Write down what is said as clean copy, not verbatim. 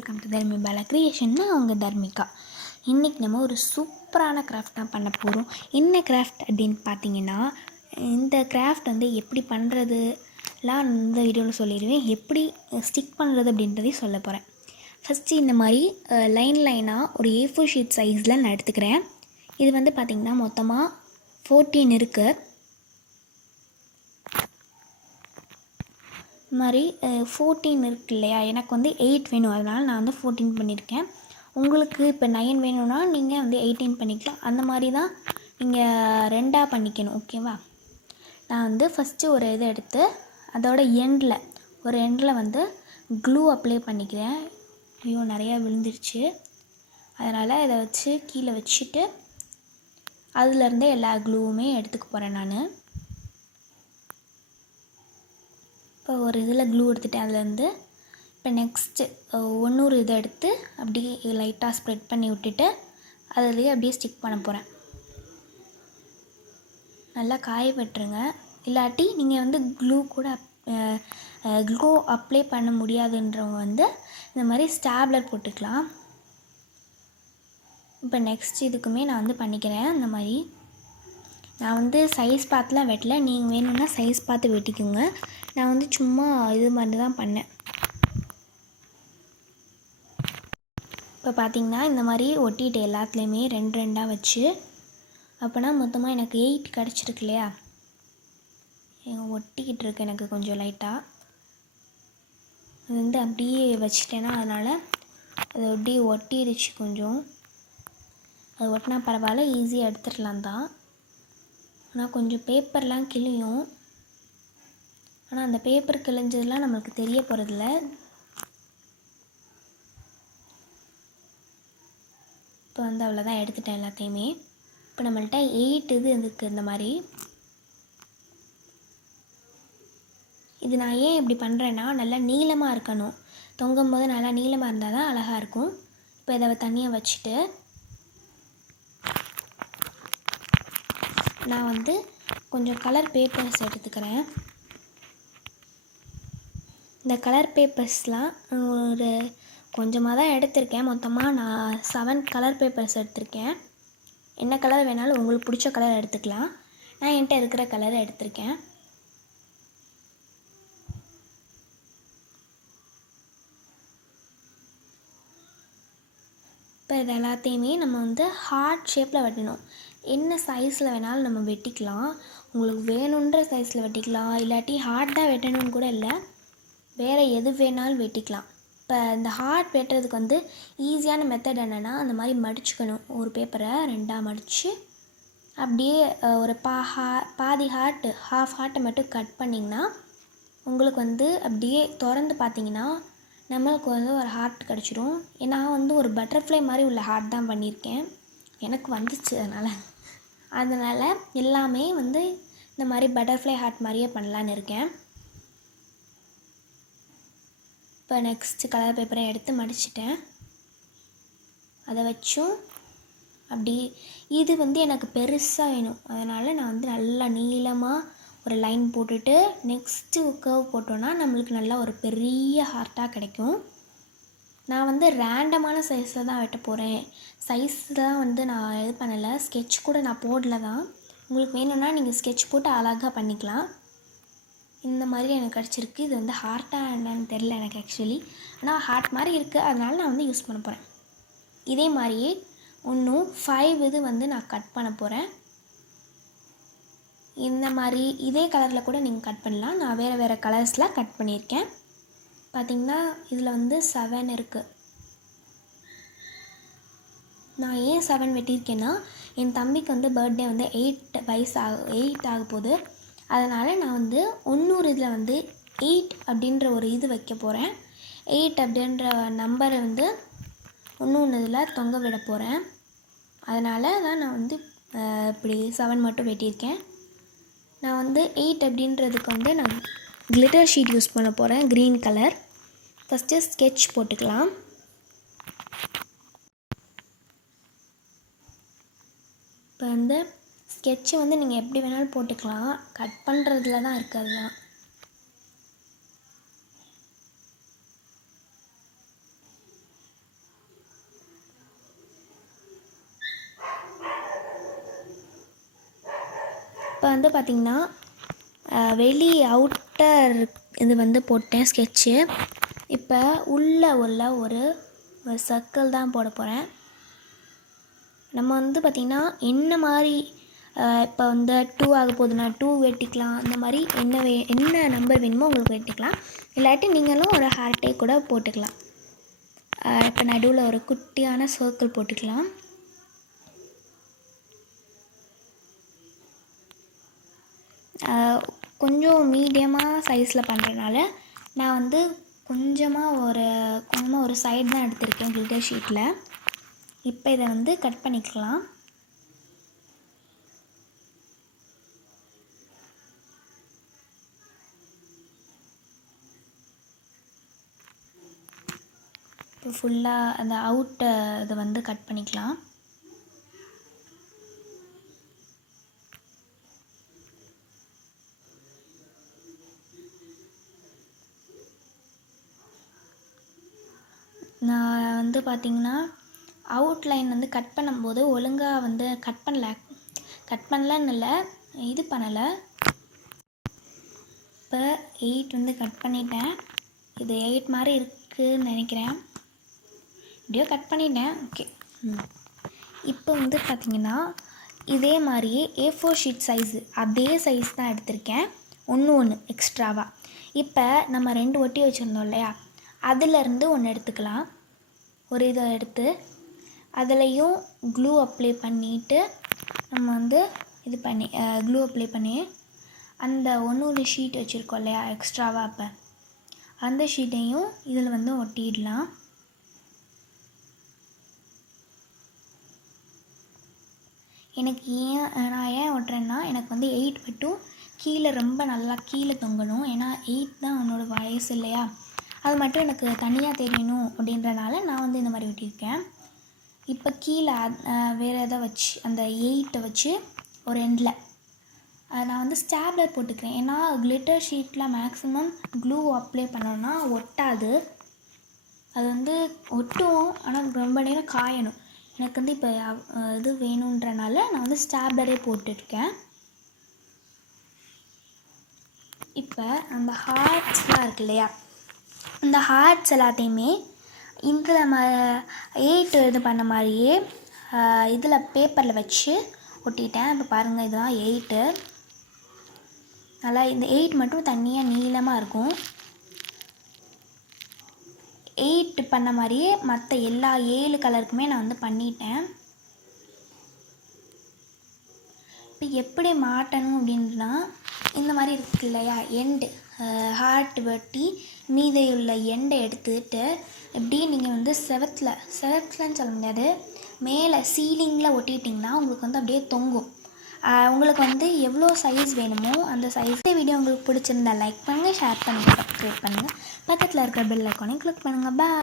Welcome to தர்மி பாலா கிரியேஷன்னா அவங்க தர்மிகா. இன்றைக்கி நம்ம ஒரு சூப்பரான கிராஃப்ட் தான் பண்ண போகிறோம். என்ன கிராஃப்ட் அப்படின்னு பார்த்தீங்கன்னா, இந்த கிராஃப்ட் எப்படி பண்ணுறதுலாம் இந்த வீடியோவில் சொல்லிடுவேன். எப்படி ஸ்டிக் பண்ணுறது அப்படின்றதையும் சொல்ல போகிறேன். ஃபஸ்ட்டு இந்த மாதிரி லைனாக ஒரு A4 ஷீட் சைஸில் நான் எடுத்துக்கிறேன். இது பார்த்திங்கன்னா மொத்தமாக 14 இருக்குது. மாதிரி 14 இருக்கு இல்லையா, எனக்கு 8 வேணும். அதனால் நான் 14 பண்ணியிருக்கேன். உங்களுக்கு இப்போ 9 வேணும்னா நீங்கள் 18 பண்ணிக்கலாம். அந்த மாதிரி தான் நீங்கள் ரெண்டாக பண்ணிக்கணும், ஓகேவா? நான் ஃபஸ்ட்டு ஒரு இதை எடுத்து அதோட எண்டில் க்ளூ அப்ளை பண்ணிக்கிறேன். ஐயோ நிறையா விழுந்துருச்சு. அதனால் இதை வச்சு கீழே வச்சுட்டு அதுலேருந்தே எல்லா க்ளூவுமே எடுத்துக்க போகிறேன் நான். இப்போ ஒரு இதில் க்ளூ எடுத்துகிட்டேன். அதுலேருந்து இப்போ நெக்ஸ்ட்டு ஒன்னொரு இதை எடுத்து அப்படியே லைட்டாக ஸ்ப்ரெட் பண்ணி விட்டுட்டு அதுலேயே அப்படியே ஸ்டிக் பண்ண போகிறேன். நல்லா காய விட்டுருங்க. இல்லாட்டி நீங்கள் க்ளூ அப்ளை பண்ண முடியாதுன்றவங்க இந்த மாதிரி ஸ்டாப்லர் போட்டுக்கலாம். இப்போ நெக்ஸ்ட் இதுக்குமே நான் பண்ணிக்கிறேன். இந்த மாதிரி நான் சைஸ் பார்த்துலாம் வெட்டல. நீங்கள் வேணும்னா சைஸ் பார்த்து வெட்டிக்குங்க. நான் சும்மா இது மாதிரி தான் பண்ணேன். இப்போ பார்த்திங்கன்னா இந்த மாதிரி ஒட்டிட்டு எல்லாத்துலேயுமே 2 வச்சு, அப்போனா மொத்தமாக எனக்கு 8 கிடச்சிருக்கு இல்லையா. ஒட்டிக்கிட்டு இருக்கு எனக்கு கொஞ்சம் லைட்டாக. அது அப்படியே வச்சிட்டேன்னா அதனால் அது அப்படியே ஒட்டிடுச்சு. கொஞ்சம் அது ஒட்டினா பரவாயில்ல, ஈஸியாக எடுத்துடலாம் தான். ஆனால் கொஞ்சம் பேப்பர்லாம் கிழியும். ஆனால் அந்த பேப்பர் கிழிஞ்சதுலாம் நம்மளுக்கு தெரிய போகிறதில்ல. இப்போ அவ்வளோதான், எடுத்துட்டேன் எல்லாத்தையுமே. இப்போ நம்மள்கிட்ட 8 இது இருக்குது. இந்த மாதிரி இது நான் ஏன் இப்படி பண்ணுறேன்னா, நல்லா நீளமாக இருக்கணும். தொங்கும் போது நல்லா நீளமாக இருந்தால் தான் அழகாக இருக்கும். இப்போ இதை தனியாக வச்சுட்டு நான் கொஞ்சம் கலர் பேப்பர்ஸ் எடுத்துக்கிறேன். இந்த கலர் பேப்பர்ஸ்லாம் ஒரு கொஞ்சமாக தான் எடுத்திருக்கேன். மொத்தமாக நான் 7 கலர் பேப்பர்ஸ் எடுத்திருக்கேன். என்ன கலர் வேணாலும் உங்களுக்கு பிடிச்ச கலர் எடுத்துக்கலாம். நான் என்கிட்ட இருக்கிற கலரை எடுத்திருக்கேன். இப்போ இது எல்லாத்தையுமே நம்ம ஹார்ட் ஷேப்பில் வெட்டணும். என்ன சைஸில் வேணாலும் நம்ம வெட்டிக்கலாம். உங்களுக்கு வேணுன்ற சைஸில் வெட்டிக்கலாம். இல்லாட்டி ஹார்ட்டாக வெட்டணும்னு கூட இல்லை, வேறு எது வேணாலும் வெட்டிக்கலாம். இப்போ இந்த ஹார்ட் வெட்டுறதுக்கு ஈஸியான மெத்தட் என்னென்னா, அந்த மாதிரி மடிச்சுக்கணும். ஒரு பேப்பரை 2 மடித்து அப்படியே ஒரு பாதி ஹாஃப் ஹார்ட்டை மட்டும் கட் பண்ணிங்கன்னா உங்களுக்கு அப்படியே திறந்து பார்த்தீங்கன்னா நம்மளுக்கு ஒரு ஹார்ட் கிடச்சிரும். நான் ஒரு பட்டர்ஃப்ளை மாதிரி உள்ள ஹார்ட் தான் பண்ணியிருக்கேன். எனக்கு வந்துச்சு. அதனால் எல்லாமே இந்த மாதிரி பட்டர்ஃப்ளை ஹார்ட் மாதிரியே பண்ணலான்னு இருக்கேன். இப்போ நெக்ஸ்ட்டு கலர் பேப்பரை எடுத்து மடிச்சிட்டேன். அதை வச்சும் அப்படி இது எனக்கு பெருசாக வேணும். அதனால் நான் நல்லா நீளமாக ஒரு லைன் போட்டுட்டு நெக்ஸ்ட்டு கர்வ் போட்டோன்னா நம்மளுக்கு நல்லா ஒரு பெரிய ஹார்ட்டாக கிடைக்கும். நான் ரேண்டமான சைஸில் தான் வெட்ட போகிறேன். சைஸ்லாம் நான் இது பண்ணலை. ஸ்கெட்ச் கூட நான் போடல தான். உங்களுக்கு வேணும்னா நீங்கள் ஸ்கெட்ச் போட்டு அழகாக பண்ணிக்கலாம். இந்த மாதிரி எனக்கு கிடச்சிருக்கு. இது ஹார்ட்டாக என்னன்னு தெரில எனக்கு ஆக்சுவலி. ஆனால் ஹார்ட் மாதிரி இருக்குது. அதனால் நான் யூஸ் பண்ண போகிறேன். இதே மாதிரியே இன்னும் 5 இது நான் கட் பண்ண போகிறேன். இந்த மாதிரி இதே கலரில் கூட நீங்கள் கட் பண்ணலாம். நான் வேறு கலர்ஸில் கட் பண்ணியிருக்கேன். பார்த்திங்கன்னா இதில் 7 இருக்குது. நான் ஏன் 7 வெட்டியிருக்கேன்னா, என் தம்பிக்கு பர்த்டே 8 ஆக போகுது. அதனால் நான் இன்னொரு இதில் 8 அப்படின்ற ஒரு இது வைக்க போகிறேன். 8 அப்படின்ற நம்பரை இன்னொன்று இதில் தொங்க விட போகிறேன். அதனால் தான் நான் இப்படி 7 மட்டும் வெட்டியிருக்கேன். நான் 8 அப்படின்றதுக்கு நான் கிளிட்டர் ஷீட் யூஸ் பண்ண போகிறேன், க்ரீன் கலர். ஃபஸ்ட்டு ஸ்கெட்ச் போட்டுக்கலாம். இப்போ ஸ்கெட்சு நீங்கள் எப்படி வேணாலும் போட்டுக்கலாம். கட் பண்ணுறதுல தான் இருக்குது. அதெல்லாம் வந்து பார்த்திங்கன்னா வெளி அவுட்டர் இது வந்து போட்டேன் ஸ்கெட்சு. இப்போ உள்ளே உள்ள ஒரு சர்க்கிள் தான் போட போகிறேன். நம்ம வந்து பார்த்திங்கன்னா என்ன மாதிரி இப்போ வந்து 2 ஆக போகுதுன்னா 2 வெட்டிக்கலாம். அந்த மாதிரி என்ன நம்பர் வேணுமோ உங்களுக்கு வெட்டிக்கலாம். இல்லாட்டி நீங்களும் ஒரு ஹார்ட்டே கூட போட்டுக்கலாம். இப்போ நடுவில் ஒரு குட்டியான சர்க்கிள் போட்டுக்கலாம். கொஞ்சம் மீடியமாக சைஸில் பண்ணுறதுனால நான் வந்து கொஞ்சமாக ஒரு சைடு தான் எடுத்திருக்கேன் கிளிட்டர் ஷீட்டில். இப்போ இதை வந்து கட் பண்ணிக்கலாம். இப்போ ஃபுல்லாக அந்த இதை வந்து கட் பண்ணிக்கலாம். நான் வந்து பார்த்திங்கன்னா அவுட்லைன் வந்து கட் பண்ணும்போது ஒழுங்காக வந்து கட் பண்ணலன்னு இல்லை, இது பண்ணலை. இப்போ 8 வந்து கட் பண்ணிட்டேன். இது 8 மாதிரி இருக்குதுன்னு நினைக்கிறேன். இப்படியோ கட் பண்ணிட்டேன். ஓகே. இப்போ வந்து பார்த்திங்கன்னா இதே மாதிரியே A4 ஷீட் சைஸு அதே சைஸ் தான் எடுத்திருக்கேன், ஒன்று எக்ஸ்ட்ராவாக. இப்போ நம்ம 2 ஒட்டி வச்சுருந்தோம் இல்லையா, அதிலேருந்து ஒன்று எடுத்துக்கலாம். ஒரு இதை எடுத்து அதுலேயும் க்ளூ அப்ளை பண்ணிவிட்டு நம்ம வந்து இது பண்ணி க்ளூ அப்ளை பண்ணி அந்த ஒன்று ஷீட் வச்சுருக்கோம் இல்லையா எக்ஸ்ட்ராவாக, அப்போ அந்த ஷீட்டையும் இதில் வந்து ஒட்டிடலாம். எனக்கு நான் ஏன் ஒட்டுறேன்னா எனக்கு வந்து 8 மட்டும் கீழே ரொம்ப நல்லா கீழே தொங்கணும். ஏன்னா 8 தான் என்னோட வயசு இல்லையா, அது மட்டும் எனக்கு தனியாக தெரியணும் அப்படின்றனால நான் வந்து இந்த மாதிரி ஒட்டியிருக்கேன். இப்போ கீழே வேறு எதை வச்சு அந்த 8 வச்சு ஒரு எண்டில் நான் வந்து ஸ்டாப்லர் போட்டுக்கிறேன். ஏன்னா கிளிட்டர் ஷீட்டில் மேக்ஸிமம் க்ளூ அப்ளை பண்ணோன்னா ஒட்டாது. அது வந்து ஒட்டும், ஆனால் ரொம்ப நேரம் காயணும். எனக்கு வந்து இப்போ இது வேணுன்றனால நான் வந்து ஸ்டாப்லரே போட்டுருக்கேன். இப்போ அந்த ஹார்ட்ஸ்லாம் இருக்கு இல்லையா, இந்த ஹார்ட்ஸ் எல்லாத்தையுமே இதில் 8 இது பண்ண மாதிரியே இதில் பேப்பரில் வச்சு ஒட்டிட்டேன். இப்போ பாருங்கள், இதுதான் 8. நல்லா இந்த 8 மட்டும் தனியாக நீளமாக இருக்கும். 8 பண்ண மாதிரியே மற்ற எல்லா 7 கலருக்குமே நான் வந்து பண்ணிட்டேன். இப்போ எப்படி மாட்டணும் அப்படின்னா, இந்த மாதிரி இருக்கு இல்லையா எண்டு ஹார்ட் வெட்டி மீதையுள்ள எண்டை எடுத்துக்கிட்டு எப்படி நீங்கள் வந்து செவத்துலன்னு சொல்ல முடியாது, மேலே சீலிங்கில் ஒட்டிட்டிங்கன்னா உங்களுக்கு வந்து அப்படியே தொங்கும். உங்களுக்கு வந்து எவ்வளோ சைஸ் வேணுமோ அந்த சைஸ். வீடியோ உங்களுக்கு பிடிச்சிருந்தா லைக் பண்ணுங்கள், ஷேர் பண்ணுங்கள், சப்ஸ்கிரைப் பண்ணுங்கள், பக்கத்தில் இருக்கிற பெல் ஐக்கானை கிளிக் பண்ணுங்கள். பாய்.